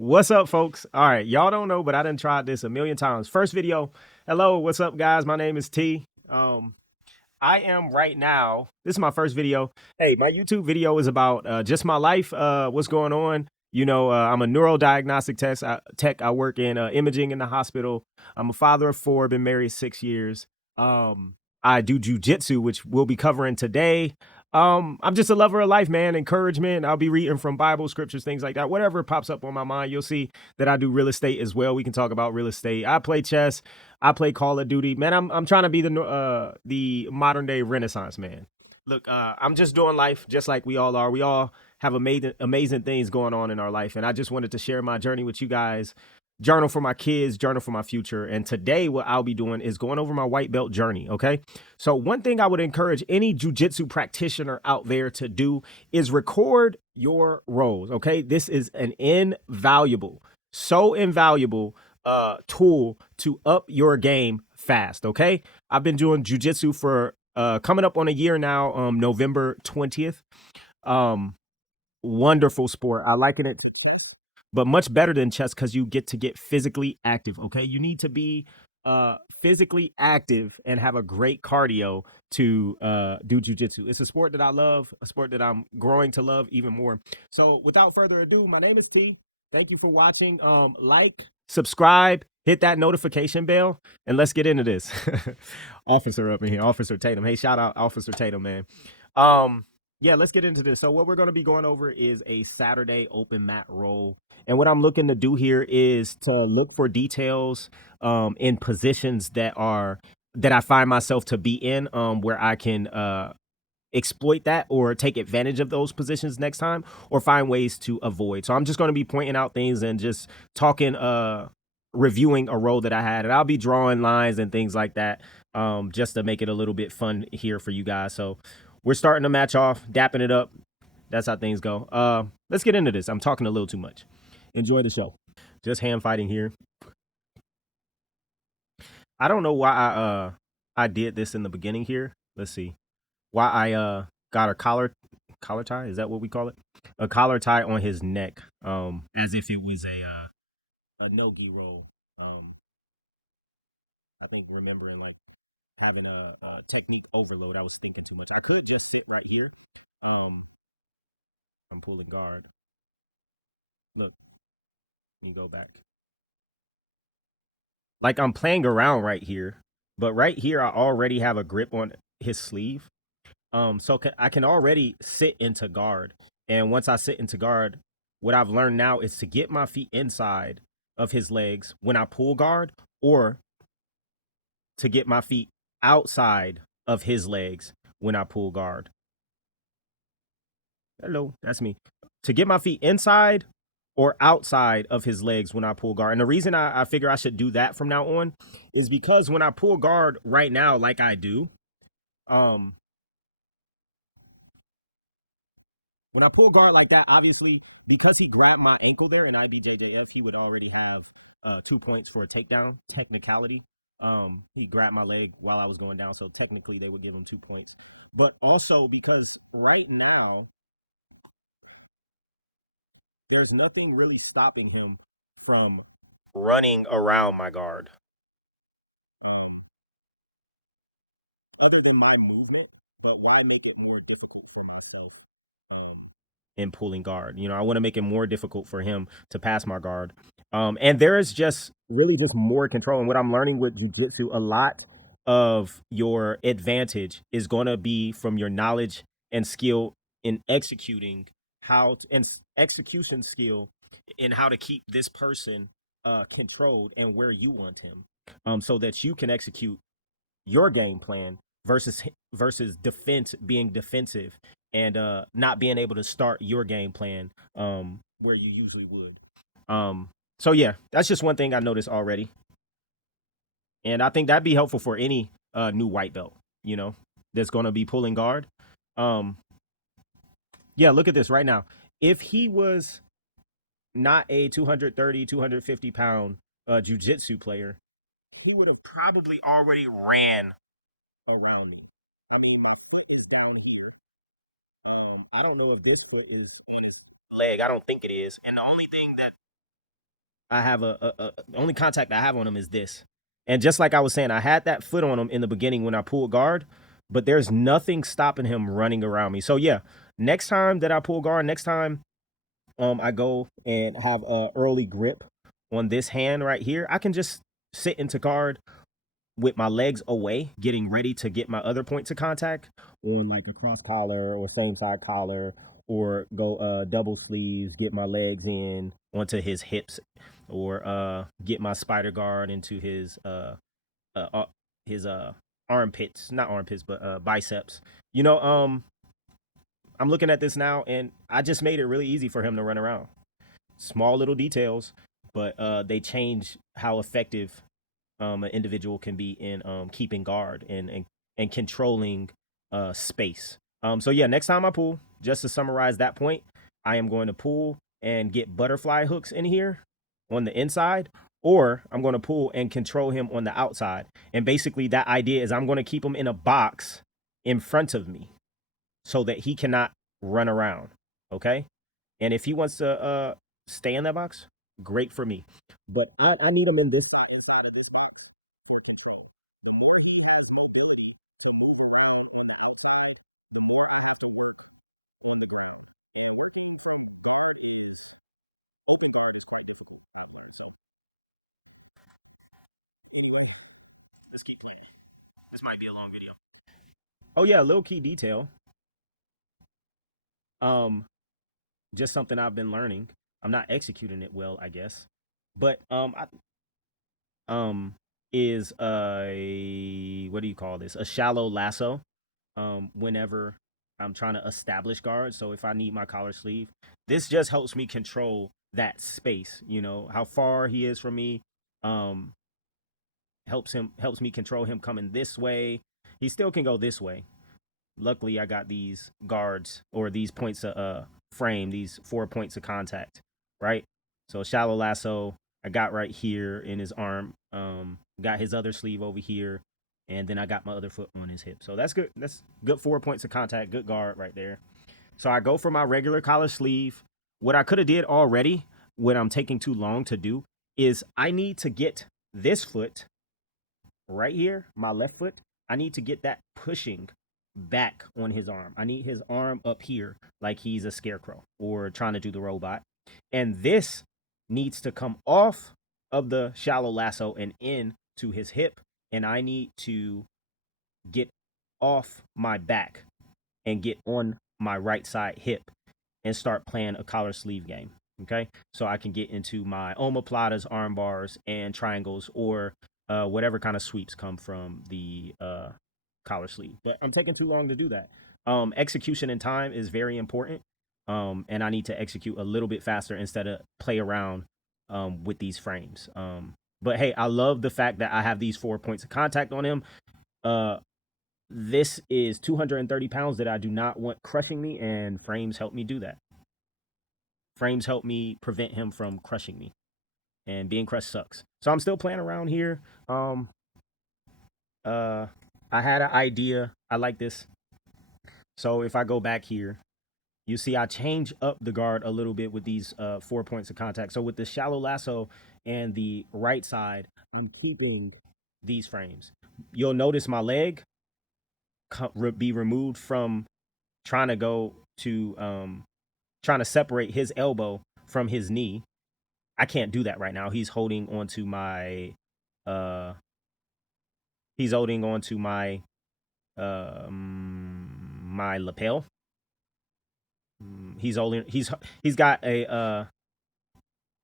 What's up, folks? All right, y'all don't know, but I done tried this a million times. First video. Hello, what's up, guys? My name is T. I am right now. This is my first video. Hey, my YouTube video is about just my life. What's going on? I'm a neurodiagnostic tech. I work in imaging in the hospital. I'm a father of four. Been married 6 years. I do jujitsu, which we'll be covering today. I'm just a lover of life, man. Encouragement. I'll be reading from Bible scriptures, things like that. Whatever pops up on my mind. You'll see that I do real estate as well. We can talk about real estate. I play chess. I play Call of Duty. Man, I'm trying to be the modern day Renaissance man. Look, I'm just doing life just like we all are. We all have amazing things going on in our life, and I just wanted to share my journey with you guys. Journal for my kids, journal for my future. And today, what I'll be doing is going over my white belt journey. Okay. So, one thing I would encourage any jujitsu practitioner out there to do is record your roles. Okay. This is an invaluable tool to up your game fast. Okay. I've been doing jujitsu for coming up on a year now, November 20th. Um, Wonderful sport. I liken it to chess, but much better than chess because you get physically active. Okay. You need to be physically active and have a great cardio to do jujitsu. It's a sport that I love, a sport that I'm growing to love even more. So without further ado, my name is T. Thank you for watching. Like, subscribe, hit that notification bell, and let's get into this. Officer up in here, Officer Tatum. Hey, shout out Officer Tatum, man. Um, yeah, let's get into this. So what we're going to be going over is a Saturday open mat roll. And what I'm looking to do here is to look for details in positions that I find myself to be in, where I can exploit that or take advantage of those positions next time or find ways to avoid. So I'm just going to be pointing out things and just talking reviewing a role that I had, and I'll be drawing lines and things like that, just to make it a little bit fun here for you guys. So we're starting the match off, dapping it up. That's how things go. Let's get into this. I'm talking a little too much. Enjoy the show. Just hand fighting here. I don't know why I did this in the beginning here. Let's see. Why I got a collar tie, is that what we call it? A collar tie on his neck, as if it was a nogi roll. I think remembering like having a technique overload. I was thinking too much. I could just sit right here. Um, I'm pulling guard. Look, let me go back. Like I'm playing around right here, but right here I already have a grip on his sleeve. I can already sit into guard, and once I sit into guard, what I've learned now is to get my feet inside of his legs when I pull guard, or to get my feet outside of his legs when I pull guard. Hello, that's me. To get my feet inside or outside of his legs when I pull guard. And the reason I figure I should do that from now on is because when I pull guard right now, like I do, um, when I pull guard like that, obviously, because he grabbed my ankle there in IBJJF, he would already have 2 points for a takedown technicality. He grabbed my leg while I was going down, so technically they would give him 2 points. But also because right now there's nothing really stopping him from running around my guard, um, other than my movement. But why make it more difficult for myself? In pulling guard. I want to make it more difficult for him to pass my guard. And there is just really just more control. And what I'm learning with jujitsu, a lot of your advantage is going to be from your knowledge and skill in executing execution skill in how to keep this person controlled and where you want him, so that you can execute your game plan versus defense being defensive and not being able to start your game plan where you usually would. So yeah, that's just one thing I noticed already, and I think that'd be helpful for any new white belt, that's going to be pulling guard. Um, yeah, look at this right now. If he was not a 230, 250 pound jujitsu player, he would have probably already ran around me. I mean, my foot is down here. I don't know if this foot is leg. I don't think it is. And the only thing that I have the only contact I have on him is this. And just like I was saying, I had that foot on him in the beginning when I pulled guard, but there's nothing stopping him running around me. So yeah, next time that I pull guard, next time I go and have a early grip on this hand right here, I can just sit into guard with my legs away, getting ready to get my other points of contact on like a cross collar or same side collar, or go double sleeves, get my legs in onto his hips, or get my spider guard into uh, uh his armpits, not armpits, but biceps. You know, I'm looking at this now, and I just made it really easy for him to run around. Small little details, but they change how effective an individual can be in keeping guard and controlling space. So yeah, next time I pull, just to summarize that point, I am going to pull and get butterfly hooks in here on the inside, or I'm going to pull and control him on the outside. And basically, that idea is I'm going to keep him in a box in front of me so that he cannot run around. Okay, and if he wants to stay in that box, great for me. But I need him in this side, inside of this box for control. The more he has mobility to move around on the outside, the more I have to work on the ground. And working from the guard is open guard is quite difficult. Let's keep playing. This might be a long video. Oh yeah, little key detail. Um, just something I've been learning. I'm not executing it well, I guess. But um is a, what do you call this? A shallow lasso. Whenever I'm trying to establish guard. So if I need my collar sleeve, this just helps me control that space, you know, how far he is from me. Um helps me control him coming this way. He still can go this way. Luckily I got these guards, or these points of frame, these 4 points of contact, right? So shallow lasso I got right here in his arm. Got his other sleeve over here, and then I got my other foot on his hip. So that's good. That's good 4 points of contact, good guard right there. So I go for my regular collar sleeve. What I could have did already, what I'm taking too long to do, is I need to get this foot right here, my left foot, I need to get that pushing back on his arm. I need his arm up here like he's a scarecrow or trying to do the robot. And this needs to come off of the shallow lasso and in to his hip. And I need to get off my back and get on my right side hip and start playing a collar sleeve game. Okay, so I can get into my omoplatas, arm bars, and triangles, or whatever kind of sweeps come from the collar sleeve. But I'm taking too long to do that. Execution and time is very important, and I need to execute a little bit faster instead of play around with these frames. But hey, I love the fact that I have these 4 points of contact on him. Uh, this is 230 pounds that I do not want crushing me, and frames help me do that. Frames help me prevent him from crushing me, and being crushed sucks. So I'm still playing around here. Um, uh, I had an idea. I like this. So if I go back here, you see I change up the guard a little bit with these 4 points of contact. So with the shallow lasso and the right side, I'm keeping these frames. You'll notice my leg be removed from trying to go to trying to separate his elbow from his knee. I can't do that right now. Uh he's holding onto my lapel.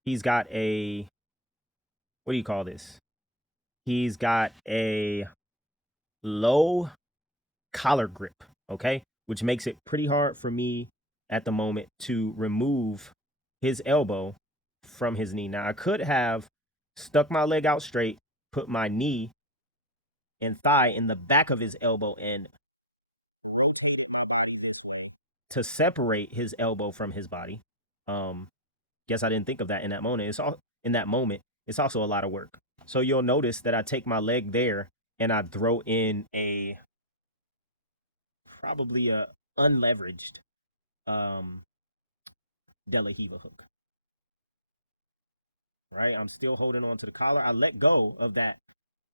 He's got a, what do you call this? He's got a low collar grip, okay? Which makes it pretty hard for me at the moment to remove his elbow from his knee. Now, I could have stuck my leg out straight, put my knee and thigh in the back of his elbow, and to separate his elbow from his body. Um, guess I didn't think of that in that moment. It's also a lot of work. So you'll notice that I take my leg there and I throw in a, probably a unleveraged um De La Hiva hook, right? I'm still holding on to the collar. I let go of that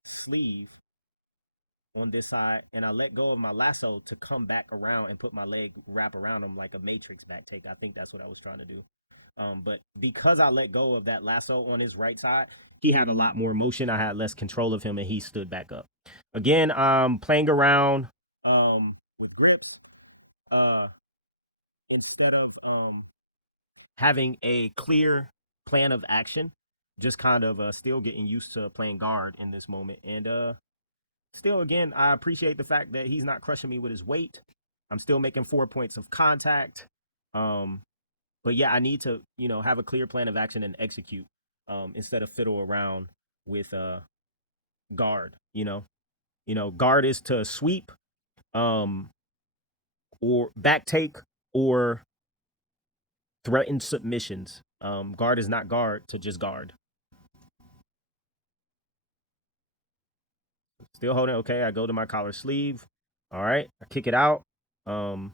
sleeve on this side, and I let go of my lasso to come back around and put my leg wrap around him like a matrix back take. I think that's what I was trying to do. But because I let go of that lasso on his right side, he had a lot more motion. I had less control of him, and he stood back up. Again, playing around with grips uh, instead of having a clear plan of action. Just kind of still getting used to playing guard in this moment, and still, again, I appreciate the fact that he's not crushing me with his weight. I'm still making 4 points of contact. Um, but yeah, I need to, have a clear plan of action and execute instead of fiddle around with guard. Guard is to sweep um, or back take or threaten submissions. Guard is not guard to just guard. Still holding. Okay, I go to my collar sleeve. All right, I kick it out. Um,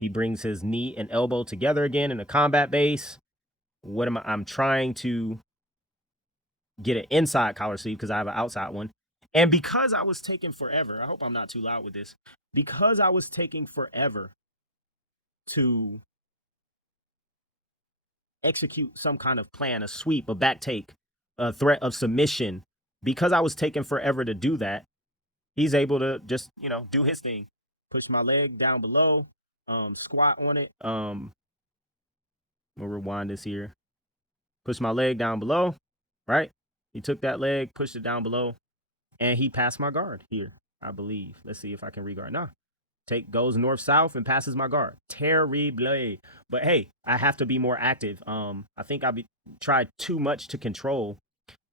he brings his knee and elbow together again in a combat base. What am I? I'm trying to get an inside collar sleeve because I have an outside one. And because I was taking forever, I hope I'm not too loud with this. Because I was taking forever to execute some kind of plan, a sweep, a back take, a threat of submission, because I was taking forever to do that, he's able to just, do his thing. Push my leg down below, squat on it. We'll rewind this here. Push my leg down below, right? He took that leg, pushed it down below, and he passed my guard here, I believe. Let's see if I can reguard. Nah. Goes north south and passes my guard. Terrible. But hey, I have to be more active. I think tried too much to control,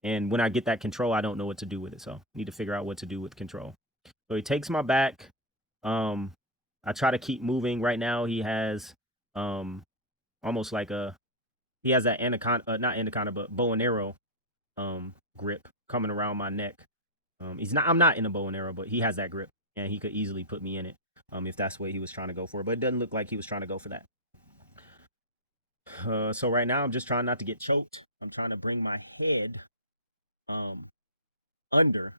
and when I get that control, I don't know what to do with it. So I need to figure out what to do with control. So he takes my back. I try to keep moving. Right now, he has almost like he has that anaconda, not anaconda, but bow and arrow grip coming around my neck. I'm not in a bow and arrow, but he has that grip, and he could easily put me in it if that's what he was trying to go for. But it doesn't look like he was trying to go for that. So right now, I'm just trying not to get choked. I'm trying to bring my head um, under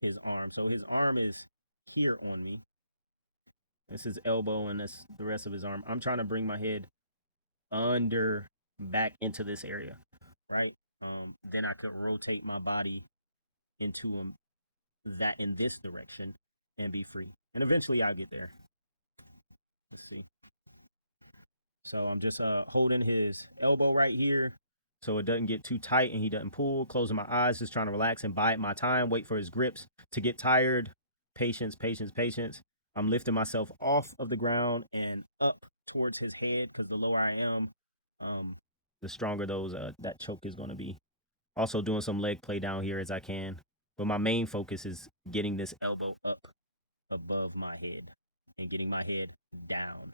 his arm. So his arm is here on me. This is elbow, and that's the rest of his arm. I'm trying to bring my head under back into this area, right? Then I could rotate my body into that in this direction and be free. And eventually I'll get there. Let's see. So I'm just holding his elbow right here so it doesn't get too tight and he doesn't pull. Closing my eyes, just trying to relax and bide my time, wait for his grips to get tired. Patience, patience, patience. I'm lifting myself off of the ground and up towards his head because the lower I am, the stronger that choke is going to be. Also doing some leg play down here as I can. But my main focus is getting this elbow up above my head and getting my head down.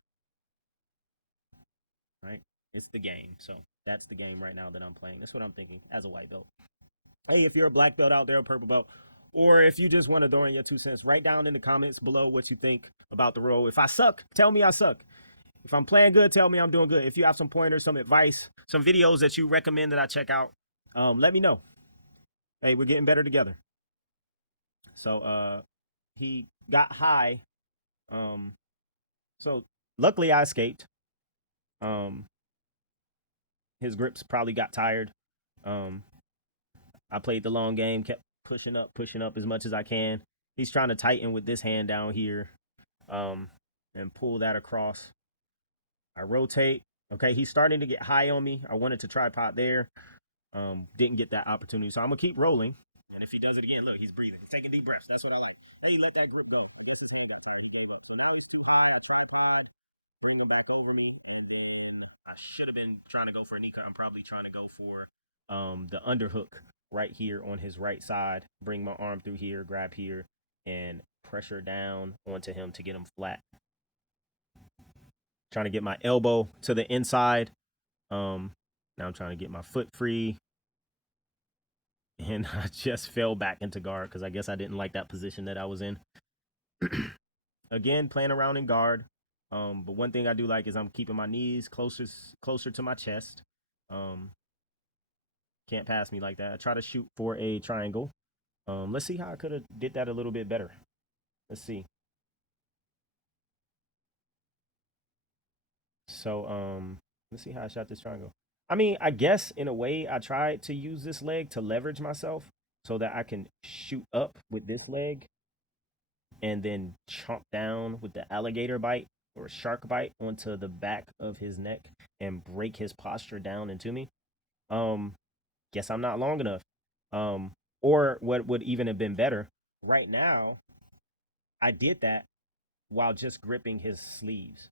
Right? It's the game. So that's the game right now that I'm playing. That's what I'm thinking as a white belt. Hey, if you're a black belt out there, a purple belt, or if you just want to throw in your 2 cents, write down in the comments below what you think about the role. If I suck, tell me I suck. If I'm playing good, tell me I'm doing good. If you have some pointers, some advice, some videos that you recommend that I check out, let me know. Hey, we're getting better together. So he got high. Um, so luckily I escaped. Um, his grips probably got tired. Um, I played the long game, kept pushing up as much as I can. He's trying to tighten with this hand down here, and pull that across. I rotate. Okay, he's starting to get high on me. I wanted to tripod there. Didn't get that opportunity, so I'm gonna keep rolling. And if he does it again, look, he's breathing. He's taking deep breaths. That's what I like. Hey, he let that grip go. That's his hand got tired. He gave up. So now he's too high. I tripod, bring him back over me, and then I should have been trying to go for a knee cut. I'm probably trying to go for the underhook right here on his right side. Bring my arm through here, grab here, and pressure down onto him to get him flat. Trying to get my elbow to the inside. Now I'm trying to get my foot free. And I just fell back into guard because I guess I didn't like that position that I was in. Again, playing around in guard. But one thing I do like is I'm keeping my knees closer to my chest. Um, Can't pass me like that. I try to shoot for a triangle. Let's see how I could have did that a little bit better. Let's see. So, let's see how I shot this triangle. I mean, I guess in a way I tried to use this leg to leverage myself so that I can shoot up with this leg and then chomp down with the alligator bite or shark bite onto the back of his neck and break his posture down into me. Um, guess I'm not long enough. Um, or what would even have been better, right now, I did that while just gripping his sleeves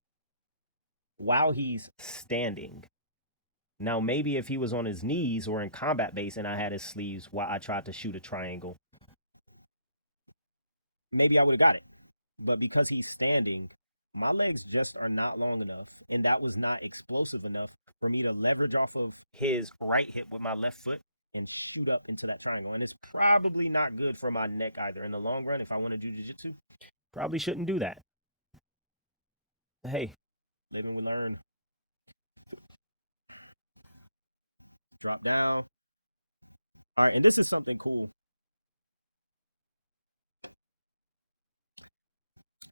while he's standing. Now, maybe if he was on his knees or in combat base and I had his sleeves while I tried to shoot a triangle, maybe I would have got it. But because he's standing, my legs just are not long enough, and that was not explosive enough for me to leverage off of his right hip with my left foot and shoot up into that triangle. And it's probably not good for my neck either. In the long run, if I want to do jiu-jitsu, probably shouldn't do that. Hey, live and we learn. Drop down. All right, and this is something cool.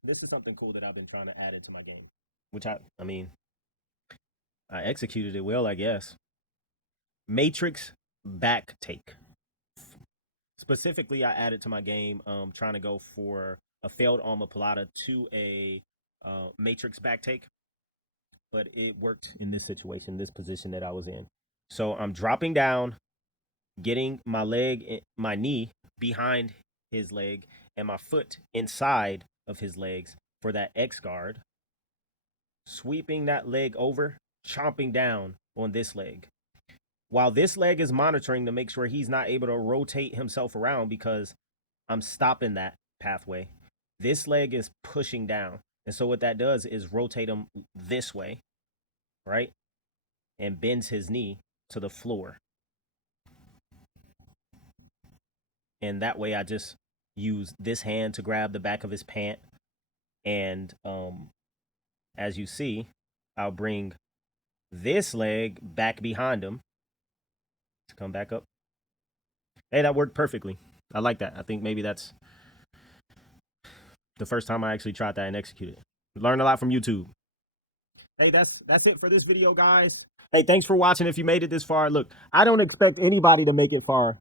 This is something cool that I've been trying to add into my game, which I mean, I executed it well, I guess. Matrix back take. Specifically, I added to my game, trying to go for a failed omoplata to a matrix back take, but it worked in this situation, this position that I was in. So I'm dropping down, getting my leg, my knee behind his leg, and my foot inside of his legs for that X guard, sweeping that leg over, chomping down on this leg. While this leg is monitoring to make sure he's not able to rotate himself around because I'm stopping that pathway, this leg is pushing down. And so what that does is rotate him this way, right? And bends his knee to the floor. And that way I just use this hand to grab the back of his pant. And as you see, I'll bring this leg back behind him to come back up. Hey, that worked perfectly. I like that. I think maybe that's the first time I actually tried that and executed it. Learned a lot from YouTube. Hey, that's it for this video, guys. Hey, thanks for watching. If you made it this far, look, I don't expect anybody to make it far,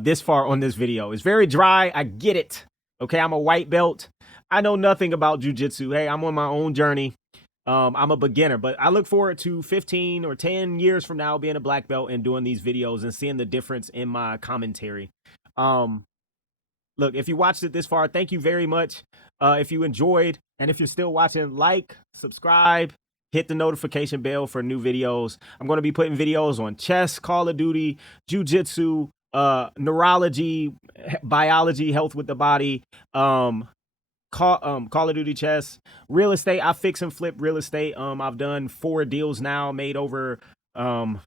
this far on this video. It's very dry. I get it. Okay, I'm a white belt. I know nothing about jiu-jitsu. Hey, I'm on my own journey. I'm a beginner, but I look forward to 15 or 10 years from now being a black belt and doing these videos and seeing the difference in my commentary. Look, if you watched it this far, thank you very much. If you enjoyed, and if you're still watching, like, subscribe, hit the notification bell for new videos. I'm going to be putting videos on chess, Call of Duty, jiu-jitsu, neurology, biology, health with the body, Call of Duty chess, real estate. I fix and flip real estate. I've done 4 deals now, made over about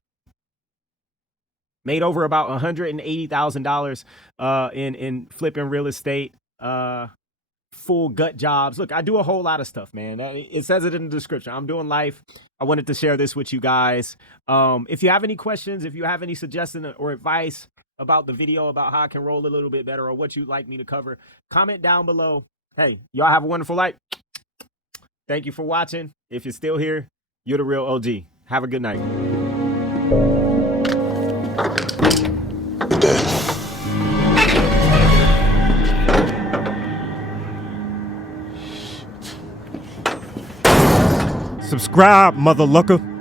$180,000 in flipping real estate, full gut jobs. Look, I do a whole lot of stuff, man. It says it in the description. I'm doing life. I wanted to share this with you guys. If you have any questions, if you have any suggestions or advice about the video, about how I can roll a little bit better or what you'd like me to cover, comment down below. Hey, y'all have a wonderful night. Thank you for watching. If you're still here, you're the real OG. Have a good night. Subscribe, mother lucker.